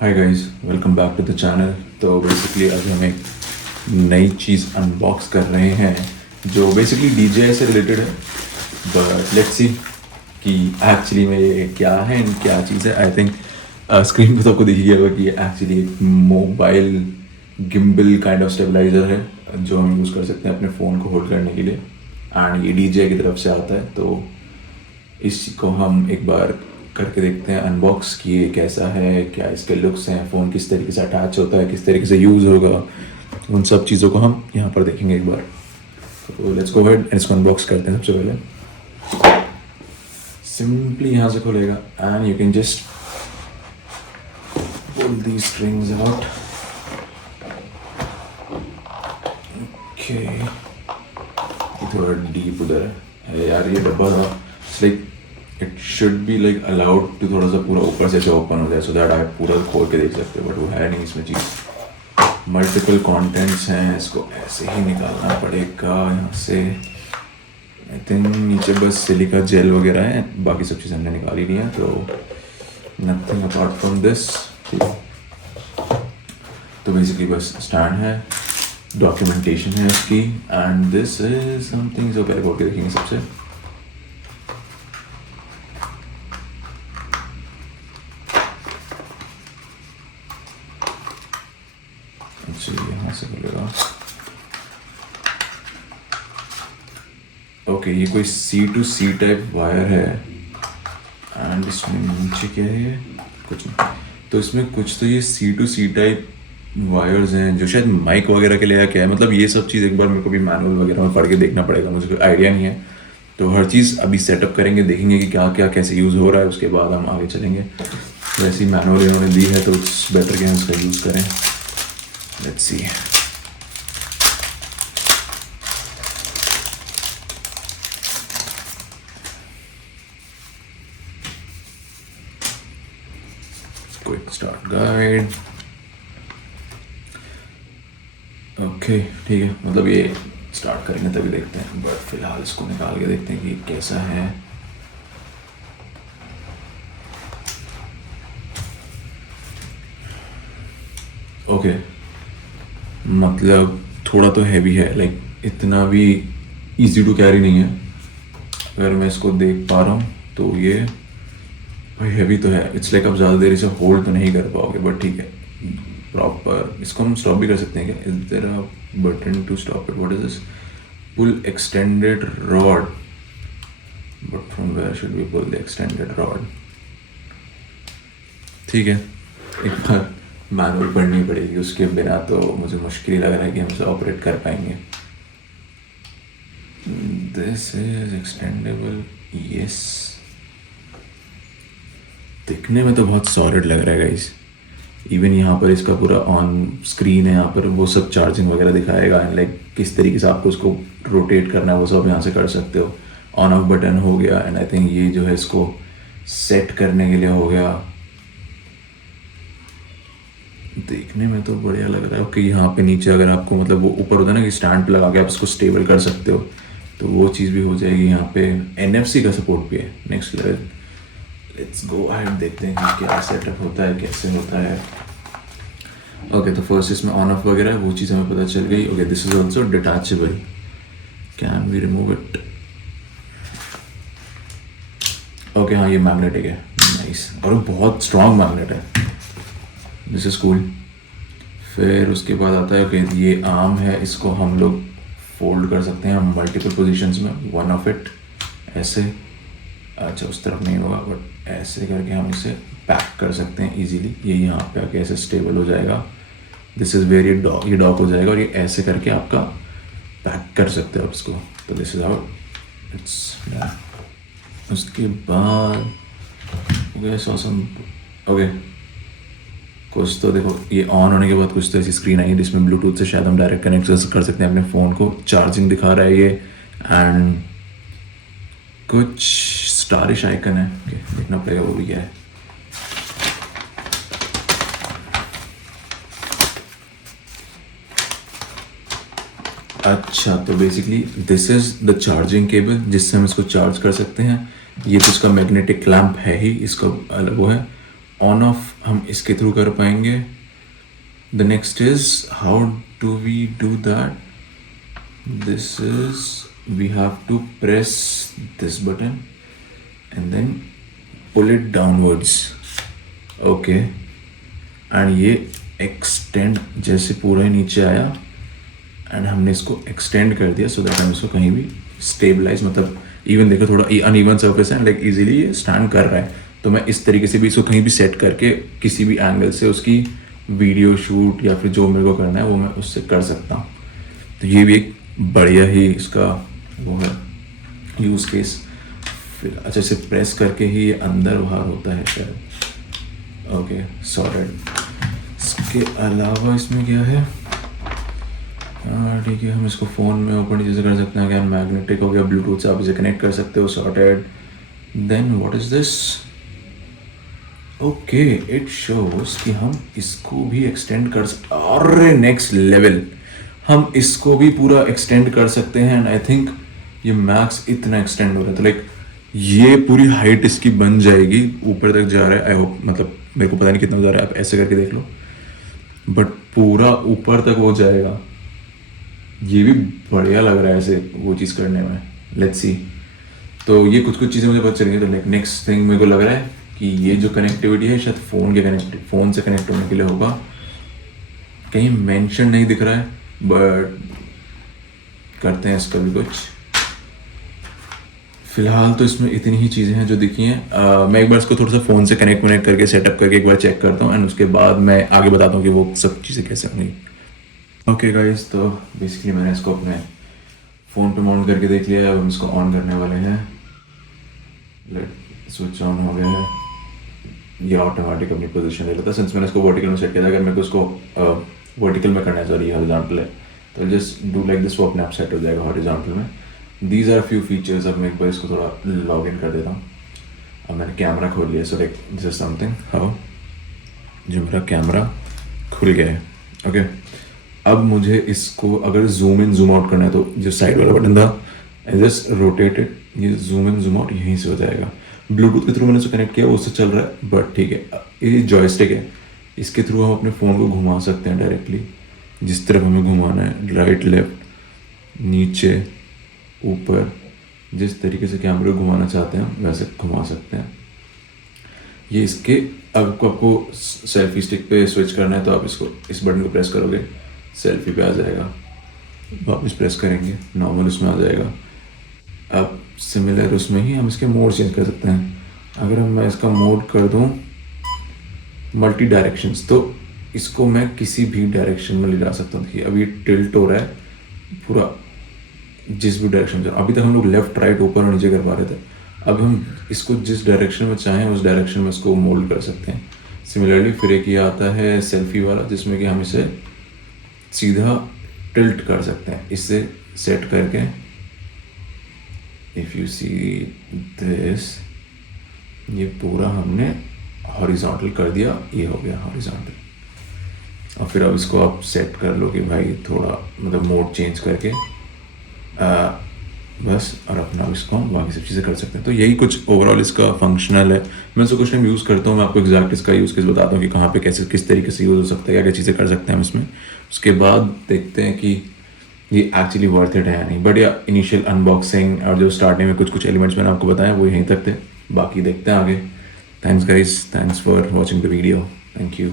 Hi guys, welcome back to the channel. तो basically आज हम एक नई चीज़ अनबॉक्स कर रहे हैं जो बेसिकली DJI से रिलेटेड है। बट लेट्स सी कि एक्चुअली में ये क्या है एंड क्या चीज़ है। आई थिंक स्क्रीन पे तो आपको दिख ही गया होगा कि ये एक्चुअली एक mobile gimbal kind of stabiliser है जो हम यूज़ कर सकते हैं अपने फ़ोन को होल्ड करने के लिए। एंड ये DJI की तरफ से आता है, तो इसको हम एक बार करके देखते हैं अनबॉक्स कि ये कैसा है, क्या इसके लुक्स हैं, फ़ोन किस तरीके से अटैच होता है, किस तरीके से यूज़ होगा, उन सब चीज़ों को हम यहाँ पर देखेंगे एक बार। तो लेट्स गो अहेड एंड इसको अनबॉक्स करते हैं। सबसे पहले सिंपली यहाँ से खुलेगा and you can just pull the strings out. Okay, ये थोड़ा डीप उधर है यार, ये डब्बा था like it should be like allowed to थोड़ा सा पूरा ऊपर से ओपन हो जाए सो दैट आप पूरा खोल के देख सकते हो, बट वो है नहीं इसमें चीज़। मल्टीपल कंटेंट्स हैं, इसको ऐसे ही निकालना पड़ेगा यहाँ से। आई थिंक नीचे बस सिलिका जेल वगैरह है, बाकी सब चीज़ हमने निकाल ही ली है, तो नथिंग अपार्ट फ्रॉम दिस। तो बेसिकली बस स्टैंड है, डॉक्यूमेंटेशन है इसकी, एंड दिस इज समथिंग जो पहले बोल के देखेंगे सबसे। अच्छा, यहाँ से खुलेगा। ओके, ये कोई C2C टाइप वायर है एंड इसमें नीचे क्या है, कुछ नहीं। तो इसमें कुछ तो ये C2C टाइप वायर्स हैं जो शायद माइक वगैरह के लिए या क्या है, मतलब ये सब चीज़ एक बार मेरे को भी मैनुअल वगैरह में पढ़ के देखना पड़ेगा, मुझे कोई आइडिया नहीं है। तो हर चीज़ अभी सेटअप करेंगे, देखेंगे कि क्या क्या कैसे यूज़ हो रहा है, उसके बाद हम आगे चलेंगे। वैसे ही मैनुअल इन्होंने दी है तो इट्स बेटर कि हम इसका यूज़ करें। Let's see. Quick start guide. Okay ठीक है, मतलब ये स्टार्ट करेंगे तभी देखते हैं, बट फिलहाल इसको निकाल के देखते हैं कि कैसा है। ओके, मतलब थोड़ा तो हैवी है, लाइक इतना भी इजी टू कैरी नहीं है। अगर मैं इसको देख पा रहा हूँ तो ये भाई हैवी तो है। इट्स लाइक आप ज़्यादा देर इसे होल्ड तो नहीं कर पाओगे, बट ठीक है प्रॉपर। इसको हम स्टॉप भी कर सकते हैं क्या? Is there a button to stop it? What is this? Pull extended rod, but from where should we pull the extended rod? ठीक है, एक बार मैनुअल पढ़नी पड़ेगी, उसके बिना तो मुझे मुश्किल ही लग रहा है कि हम इसे ऑपरेट कर पाएंगे। This is extendable, yes. दिखने में तो बहुत सॉलिड लग रहा है गाइस। इवन यहाँ पर इसका पूरा ऑन स्क्रीन है, यहाँ पर वो सब चार्जिंग वगैरह दिखाएगा एंड लाइक किस तरीके से आपको उसको रोटेट करना है वो सब यहाँ से कर सकते हो। ऑन ऑफ बटन हो गया एंड आई थिंक ये जो है इसको सेट करने के लिए हो गया। देखने में तो बढ़िया लग रहा है। ओके, यहाँ पे नीचे अगर आपको मतलब वो ऊपर होता है ना कि स्टैंड पे लगा के आप इसको स्टेबल कर सकते हो, तो वो चीज़ भी हो जाएगी। यहाँ पे NFC का सपोर्ट भी है, next level. Let's go ahead, देखते हैं कि क्या सेटअप होता है, कैसे होता है। ओके, तो फर्स्ट इसमें ऑन ऑफ वगैरह है, वो चीज़ हमें पता चल गई। Okay, this is also detachable, can we remove it? Okay हाँ, ये मैग्नेटिक है, नाइस, और वो बहुत स्ट्रॉन्ग मैग्नेट है। This is cool. फिर उसके बाद आता है ओके, ये आर्म है, इसको हम लोग फोल्ड कर सकते हैं मल्टीपल पोजीशंस में। वन ऑफ इट ऐसे, अच्छा उस तरफ नहीं होगा, बट ऐसे करके हम इसे पैक कर सकते हैं इजीली। ये यहाँ पे आके ऐसे स्टेबल हो जाएगा। दिस इज़ वेरी ये डॉक हो जाएगा और ये ऐसे करके आपका पैक कर सकते हो आप इसको। तो this is how it's done. उसके बाद ओके, कुछ तो देखो, ये ऑन होने के बाद कुछ तो ऐसी स्क्रीन आई है जिसमें ब्लूटूथ से शायद हम डायरेक्ट कनेक्ट कर सकते हैं अपने फ़ोन को। चार्जिंग दिखा रहा है ये, एंड कुछ स्टारिश आइकन है, देखना पड़ेगा वो भी क्या है। अच्छा, तो basically this is the charging cable जिससे हम इसको चार्ज कर सकते हैं। ये तो इसका मैग्नेटिक क्लैंप है ही, इसका अलग वो है। ऑन ऑफ हम इसके थ्रू कर पाएंगे. The next is how do we do that. This is, we have to press this button and then pull it downwards. Okay. And ये extend जैसे पूरा ही नीचे आया एंड हमने इसको एक्सटेंड कर दिया सो दैट हम इसको कहीं भी स्टेबलाइज, मतलब इवन देखो थोड़ा अनइवन सर्फेस है, लाइक इजीली ये स्टैंड कर रहा है. तो मैं इस तरीके से भी इसको कहीं भी सेट करके किसी भी एंगल से उसकी वीडियो शूट या फिर जो मेरे को करना है वो मैं उससे कर सकता हूँ. तो ये भी एक बढ़िया ही इसका वो है यूज़ केस. फिर अच्छा से प्रेस करके ही ये अंदर बाहर होता है शायद. Okay sorted. इसके अलावा इसमें क्या है, ठीक है, हम इसको फ़ोन में ऊपर नीचे से कर सकते हैं. अगेन मैग्नेटिक हो गया, ब्लूटूथ से आप इसे कनेक्ट कर सकते हो. Sorted. Then what is this. Okay it shows कि हम इसको भी एक्सटेंड कर सकते. अरे नेक्स्ट लेवल, हम इसको भी पूरा एक्सटेंड कर सकते हैं. एंड आई थिंक ये मैक्स इतना एक्सटेंड हो रहा है तो लाइक ये पूरी हाइट इसकी बन जाएगी, ऊपर तक जा रहा है. आई होप, मतलब मेरे को पता नहीं कितना जा रहा है, आप ऐसे करके देख लो, बट पूरा ऊपर तक वो जाएगा. ये भी बढ़िया लग रहा है ऐसे वो चीज़ करने में. Let's see. तो ये कुछ कुछ चीज़ें मुझे पता चलेंगी. तो लाइक नेक्स्ट थिंग मेरे को लग रहा है कि ये जो कनेक्टिविटी है शायद फ़ोन से कनेक्ट होने के लिए होगा. कहीं मेंशन नहीं दिख रहा है बट करते हैं इसका भी कुछ. फिलहाल तो इसमें इतनी ही चीज़ें हैं जो दिखी हैं. मैं एक बार इसको थोड़ा सा फ़ोन से कनेक्ट करके सेटअप करके एक बार चेक करता हूँ एंड उसके बाद मैं आगे बताता हूँ कि वो सब चीज़ें कैसे होंगी. ओके गाइस, तो बेसिकली मैंने इसको अपने फ़ोन पे माउंट करके देख लिया है. अब हम इसको ऑन करने वाले हैं. स्विच ऑन हो गया है. ये ऑटोमेटिक अपनी पोजीशन ले लेता है. सिंस मैंने इसको वर्टिकल में सेट किया था, अगर मेरे को इसको वर्टिकल में करना है, सॉरी हॉरिजॉन्टल है, तो जस्ट डू लाइक दिस, वो अपने आप सेट हो जाएगा हॉरिजॉन्टल में. These are few features. अब मैं एक बार इसको थोड़ा लॉग इन कर देता हूँ. अब मैंने कैमरा खोल लिया. So like this is something how जो मेरा कैमरा खुल गया है. ओके. अब मुझे इसको अगर जूम इन जूम आउट करना है तो जो साइड वाला बटन था आई जस्ट रोटेटेड, ये जूम इन जूम आउट यहीं से हो जाएगा. ब्लूटूथ के थ्रू मैंने इसको कनेक्ट किया, उससे चल रहा है बट ठीक है. ये जॉयस्टिक है, इसके थ्रू हम अपने फ़ोन को घुमा सकते हैं डायरेक्टली जिस तरफ हमें घुमाना है. राइट लेफ्ट नीचे ऊपर, जिस तरीके से कैमरे को घुमाना चाहते हैं वैसे घुमा सकते हैं. ये इसके आपको सेल्फी स्टिक पे स्विच करना है तो आप इसको इस बटन को प्रेस करोगे, सेल्फी पे आ जाएगा. वापस प्रेस करेंगे, नॉर्मल उसमें आ जाएगा. अब सिमिलर उसमें ही हम इसके मोड चेंज कर सकते हैं. अगर मैं इसका मोड कर दूं मल्टी डायरेक्शंस, तो इसको मैं किसी भी डायरेक्शन में ले जा सकता हूँ. देखिए अभी टिल्ट हो रहा है पूरा जिस भी डायरेक्शन में. अभी तक हम लोग लेफ्ट राइट ऊपर और नीचे कर पा रहे थे. अब हम इसको जिस डायरेक्शन में चाहें उस डायरेक्शन में इसको मोल्ड कर सकते हैं. सिमिलरली फिर एक ये आता है सेल्फी वाला जिसमें कि हम इसे सीधा टिल्ट कर सकते हैं. इससे सेट करके इफ़ यू सी दिस, ये पूरा हमने हॉरिजॉन्टल कर दिया. ये हो गया हॉरिजॉन्टल. और फिर अब इसको आप सेट कर लो कि भाई थोड़ा मतलब मोड चेंज करके बस, और अपना इसको हम बाकी सब चीज़ें कर सकते हैं. तो यही कुछ ओवरऑल इसका फंक्शनल है. मैं इसको कुछ टाइम यूज़ करता हूँ, मैं आपको एग्जैक्ट इसका यूज़ केस बताता हूँ कि कहाँ पे कैसे किस तरीके से यूज़ हो सकता है, क्या क्या चीज़ें कर सकते हैं हम इसमें. उसके बाद देखते हैं कि ये एक्चुअली वर्थ इट है या नहीं. बट या इनिशियल अनबॉक्सिंग और जो स्टार्टिंग में कुछ कुछ एलिमेंट्स मैंने आपको बताया वो यहीं तक थे. बाकी देखते हैं आगे. Thanks guys, thanks for watching the video. Thank you.